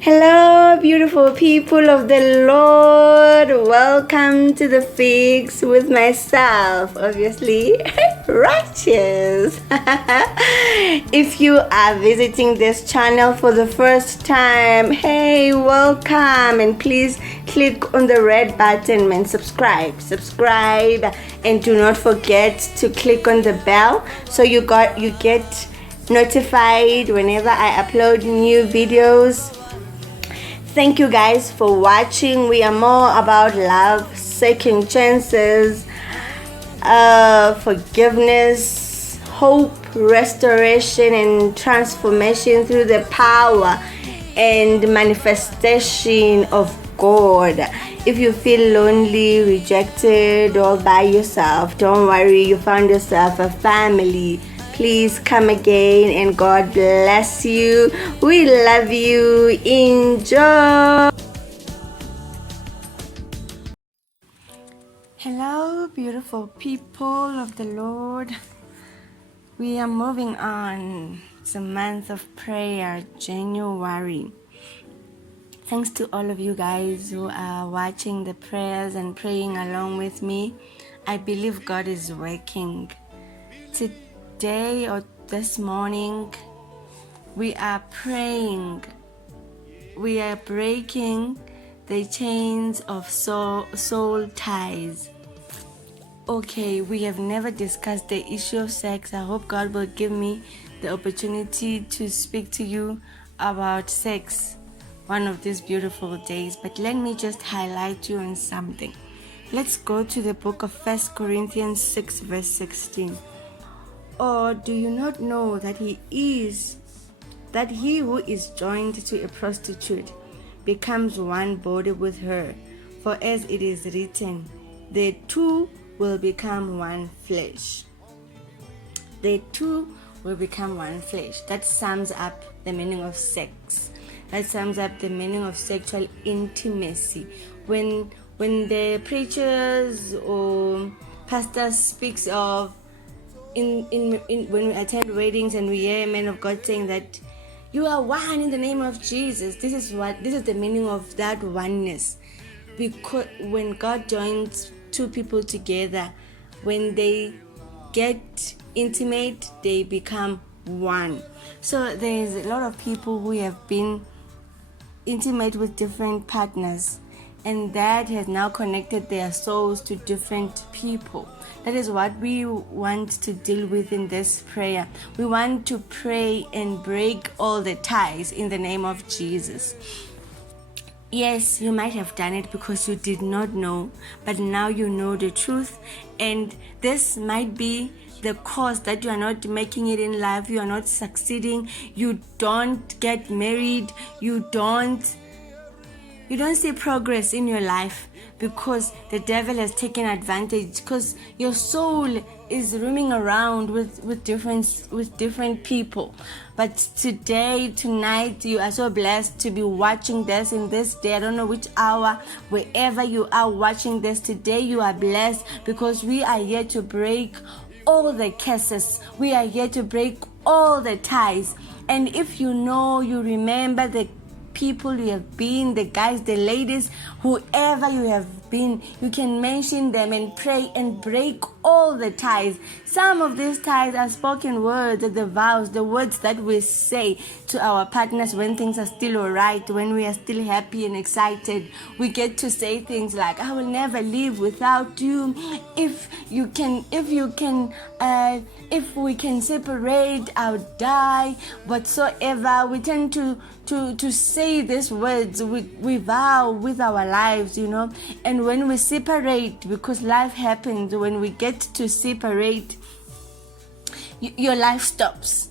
Hello, beautiful people of the Lord. Welcome to the Fix with myself, obviously, Righteous. If you are visiting this channel for the first time, hey, welcome, and please click on the red button and subscribe, and do not forget to click on the bell so you get notified whenever I upload new videos. Thank you guys for watching. We are more about love, second chances, forgiveness, hope, restoration, and transformation through the power and manifestation of God. If you feel lonely, rejected, or by yourself, don't worry, you found yourself a family. Please come again, and God bless you. We love you. Enjoy. Hello, beautiful people of the Lord. We are moving on. It's a month of prayer, January. Thanks to all of you guys who are watching the prayers and praying along with me. I believe God is working. Today or this morning, we are praying. We are breaking the chains of soul ties. Okay, we have never discussed the issue of sex. I hope God will give me the opportunity to speak to you about sex one of these beautiful days. But let me just highlight you on something. Let's go to the book of 1 Corinthians 6 verse 16. Or do you not know that he who is joined to a prostitute becomes one body with her? For as it is written, the two will become one flesh. The two will become one flesh. That sums up the meaning of sex. That sums up the meaning of sexual intimacy. When the preachers or pastors speaks of when we attend weddings and we hear men of God saying that you are one in the name of Jesus, this is the meaning of that oneness. Because when God joins two people together, when they get intimate, they become one. So there's a lot of people who have been intimate with different partners, and that has now connected their souls to different people. That is what we want to deal with in this prayer. We want to pray and break all the ties in the name of Jesus. Yes, you might have done it because you did not know, but now you know the truth, and this might be the cause that you are not making it in life, you are not succeeding, you don't get married, you don't see progress in your life because the devil has taken advantage, because your soul is roaming around with different people. But tonight, you are so blessed to be watching this in this day. I don't know which hour, wherever you are watching this today, you are blessed because we are here to break all the curses. We are here to break all the ties. And if you remember the people you have been, the guys, the ladies, whoever you have been, you can mention them and pray and break all the ties. Some of these ties are spoken words, the vows, the words that we say to our partners when things are still alright, when we are still happy and excited. We get to say things like, I will never live without you. If we can separate, I'll die. Whatsoever, we tend to say these words, we vow with our lives, and when we separate, because life happens, when we get to separate, your life stops.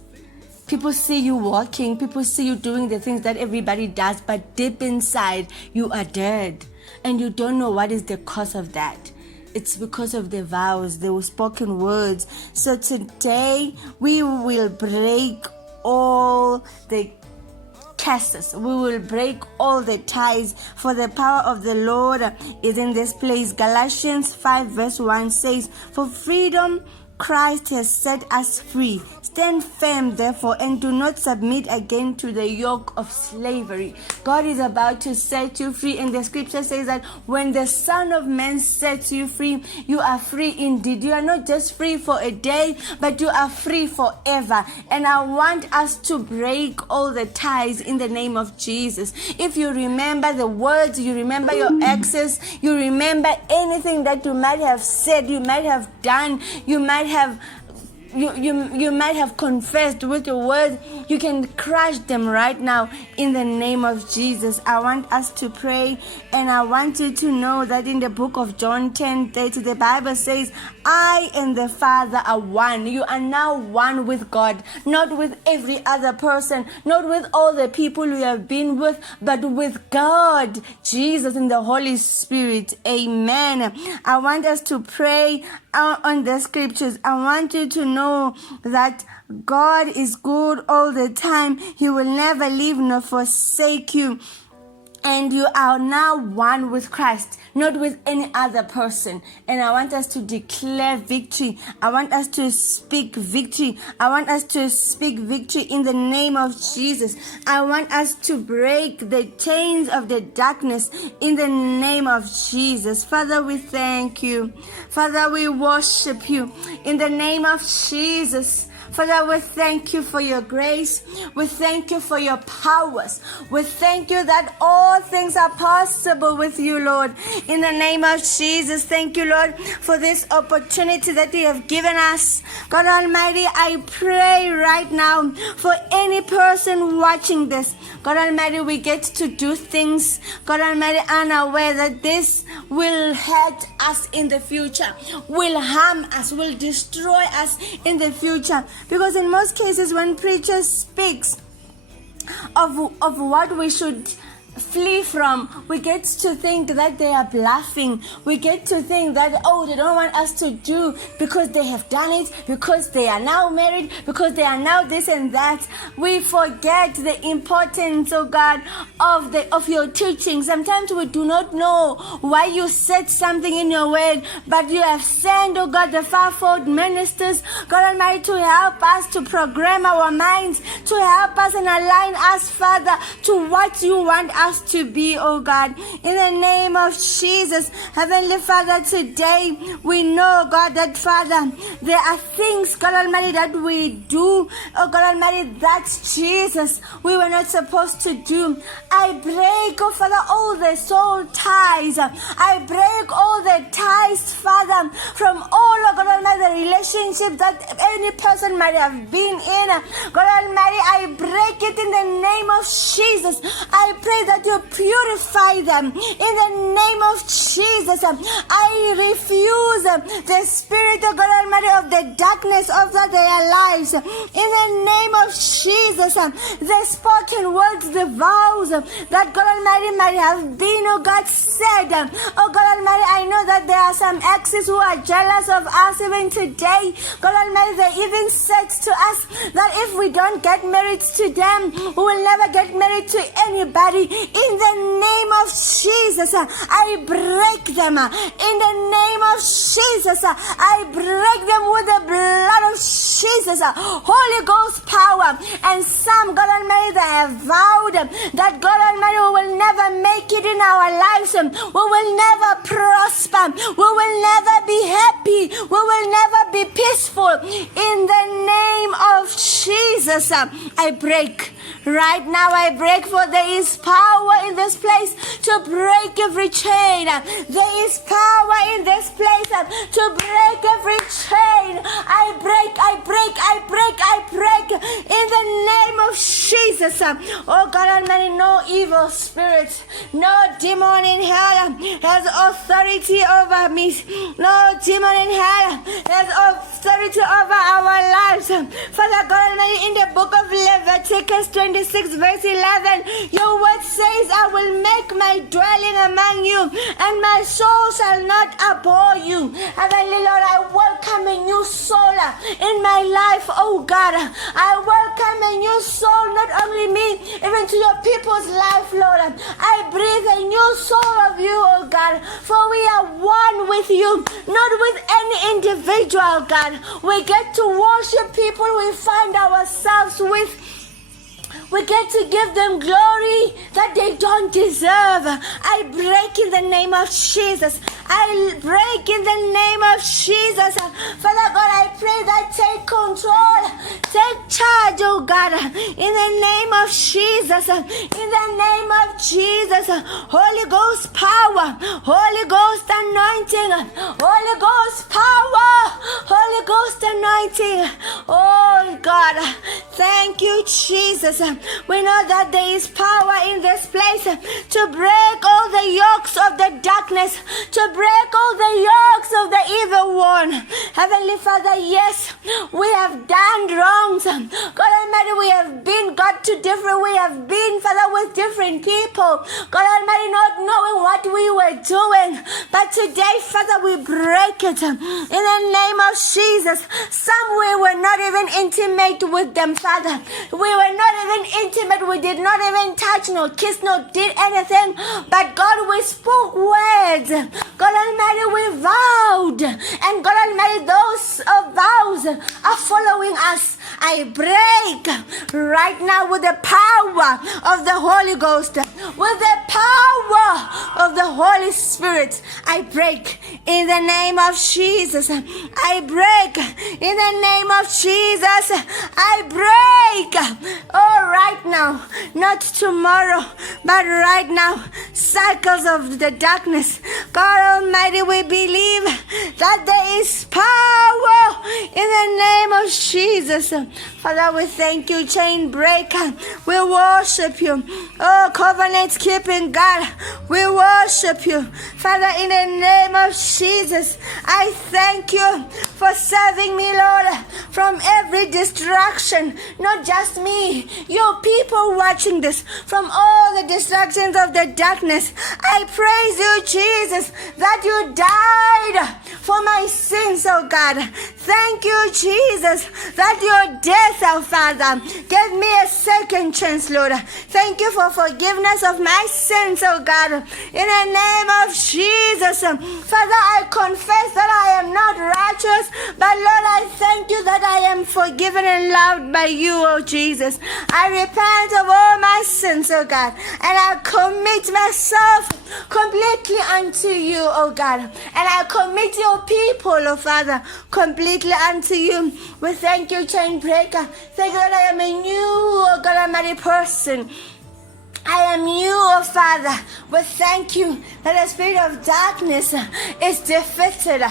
People see you walking, people see you doing the things that everybody does, but deep inside you are dead, and you don't know what is the cause of that. It's because of the vows, the spoken words. So today we will break all the curses. We will break all the ties, for the power of the Lord is in this place. Galatians 5 verse 1 says, for freedom Christ has set us free. Stand firm, therefore, and do not submit again to the yoke of slavery. God is about to set you free, and the scripture says that when the Son of Man sets you free, you are free indeed. You are not just free for a day, but you are free forever. And I want us to break all the ties in the name of Jesus. If you remember the words, you remember your exes, you remember anything that you might have said, you might have done, you might have confessed with your words, you can crush them right now in the name of Jesus. I want us to pray, and I want you to know that in the book of John 10:30, the Bible says, I and the Father are one. You are now one with God, not with every other person, not with all the people you have been with, but with God, Jesus, and the Holy Spirit. Amen. I want us to pray on the scriptures. I want you to know that God is good all the time. He will never leave nor forsake you. And you are now one with Christ, not with any other person. And I want us to declare victory. I want us to speak victory. I want us to speak victory in the name of Jesus. I want us to break the chains of the darkness in the name of Jesus. Father, we thank you. Father, we worship you in the name of Jesus. Father, we thank you for your grace. We thank you for your powers. We thank you that all things are possible with you, Lord. In the name of Jesus, thank you, Lord, for this opportunity that you have given us. God Almighty, I pray right now for any person watching this. God Almighty, we get to do things, God Almighty, unaware that this will hurt us in the future, will harm us, will destroy us in the future. Because in most cases, when preachers speaks of what we should flee from, we get to think that they are bluffing. We get to think that, they don't want us to do because they have done it, because they are now married, because they are now this and that. We forget the importance, oh God, of your teaching. Sometimes we do not know why you said something in your word, but you have sent, oh God, the fivefold ministers, God Almighty, to help us to program our minds, to help us and align us, Father, to what you want us to be, oh God, in the name of Jesus. Heavenly Father, today we know, God, that Father, there are things, God Almighty, that we do, oh God Almighty, that's Jesus, we were not supposed to do. I break, oh Father, all the soul ties. I break all the ties, Father, from all, oh God Almighty, the relationships that any person might have been in. God Almighty, I break it in the name of Jesus. I pray that you purify them in the name of Jesus. I refuse the spirit of God Almighty of the darkness over their lives in the name of Jesus. The spoken words, the vows that God Almighty might have been, oh God, said. Oh God Almighty, I know that there are some exes who are jealous of us even today. God Almighty, they even said to us that if we don't get married to them, we will never get married to anybody. In the name of Jesus, I break them. In the name of Jesus, I break them with the blood of Jesus. Holy Ghost power. And some, God Almighty, they have vowed that God Almighty, we will never make it in our lives. We will never prosper. We will never be happy. We will never be peaceful. In the name of Jesus, I break. Right now I break, for there is power in this place to break every chain. There is power in this place to break every chain. I break in the name of Jesus. Oh God Almighty, no evil spirit, no demon in hell has authority over me. No demon in hell has authority over our lives. Father God Almighty, in the book of Leviticus 26 verse 11, your word says, I will make my dwelling among you, and my soul shall not abhor you. Heavenly Lord, I welcome a new soul in my life, oh God. I welcome a new soul, not only me, even into your people's life, Lord. I breathe a new soul of you, oh God, for we are one with you, not with any individual, God. We get to worship people we find ourselves with. We get to give them glory that they don't deserve. I break in the name of Jesus. I break in the name of Jesus. Father God, I pray that take control, take charge, oh God, in the name of Jesus. In the name of Jesus. Holy Ghost power, Holy Ghost anointing, Holy Ghost power, Holy Ghost anointing. Oh God, thank you, Jesus. We know that there is power in this place to break all the yokes of the darkness, to break all the yokes of the evil one. Heavenly Father, yes, we have done wrongs. God Almighty, we have been, we have been, Father, with different people. God Almighty, not knowing what we were doing. But today, Father, we break it in the name of Jesus. Some we were not even intimate with them, Father. We were not even intimate. We did not even touch, no kiss, no did anything. But God, we spoke words. God Almighty, we vowed. And God Almighty, those vows are following us. I break right now with the power of the Holy Ghost, with the power of the Holy Spirit. I break in the name of Jesus. I break in the name of Jesus. I break. Oh, right now, not tomorrow, but right now, cycles of the darkness. God Almighty, we believe that there is power in the name of Jesus. Father, we thank you, chain breaker. We worship you. Oh, covenant keeping God, we worship you. Father, in the name of Jesus, I thank you for saving me, Lord, from every distraction. Not just me, your people watching this, from all the distractions of the darkness. I praise you, Jesus, that you died for my sins, oh God. Thank you, Jesus, that your death, oh Father, gave me a second chance, Lord. Thank you for forgiveness of my sins, oh God. In the name of Jesus, Father, I confess that I am not righteous, but Lord, I thank you that I am forgiven and loved by you, oh Jesus. I repent of all my sins, oh God, and I commit myself completely unto you, oh God, and I commit your people, oh Father, completely unto you. We thank you, chain breaker. Thank you that I am a new, oh God Almighty person. I am you, oh Father. We thank you that the spirit of darkness is defeated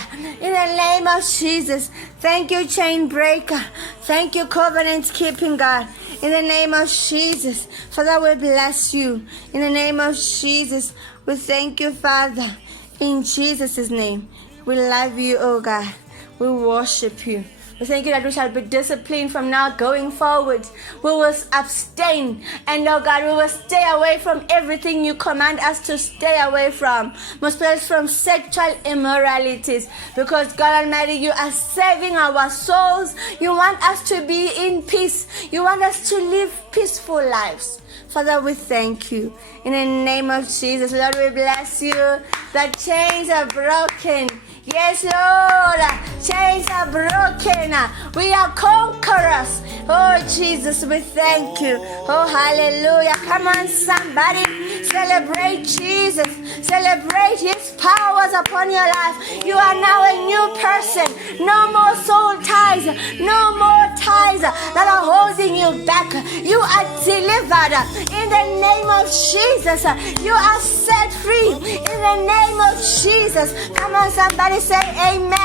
in the name of Jesus. Thank you, chain breaker. Thank you, covenant keeping God. In the name of Jesus, Father, we bless you. In the name of Jesus, we thank you, Father. In Jesus' name, we love you, oh God. We worship you. We thank you that we shall be disciplined from now going forward. We will abstain, and oh God, we will stay away from everything you command us to stay away from. Most especially from sexual immoralities, because God Almighty, you are saving our souls. You want us to be in peace. You want us to live peaceful lives. Father, we thank you. In the name of Jesus, Lord, we bless you. The chains are broken. Yes, Lord, chains are broken. We are conquerors. Oh, Jesus, we thank you. Oh, hallelujah. Come on, somebody. Celebrate Jesus. Celebrate his powers upon your life. You are now a new person. No more soul ties. No more ties that are holding you back. You are delivered in the name of Jesus. You are set free in the name of Jesus. Come on, somebody say amen.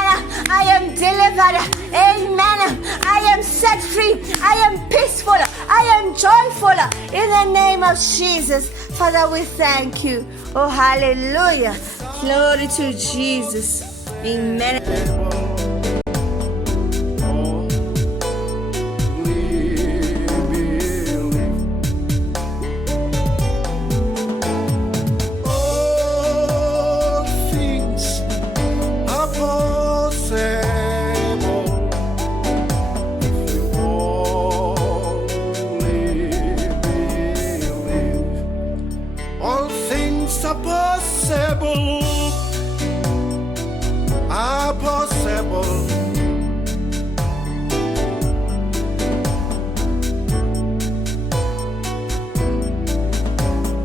I am delivered. Amen. I am set free. I am peaceful. I am joyful in the name of Jesus. Father, we thank you. Oh, hallelujah. Glory to Jesus. Amen. possible, are possible.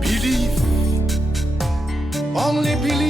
Believe, only believe.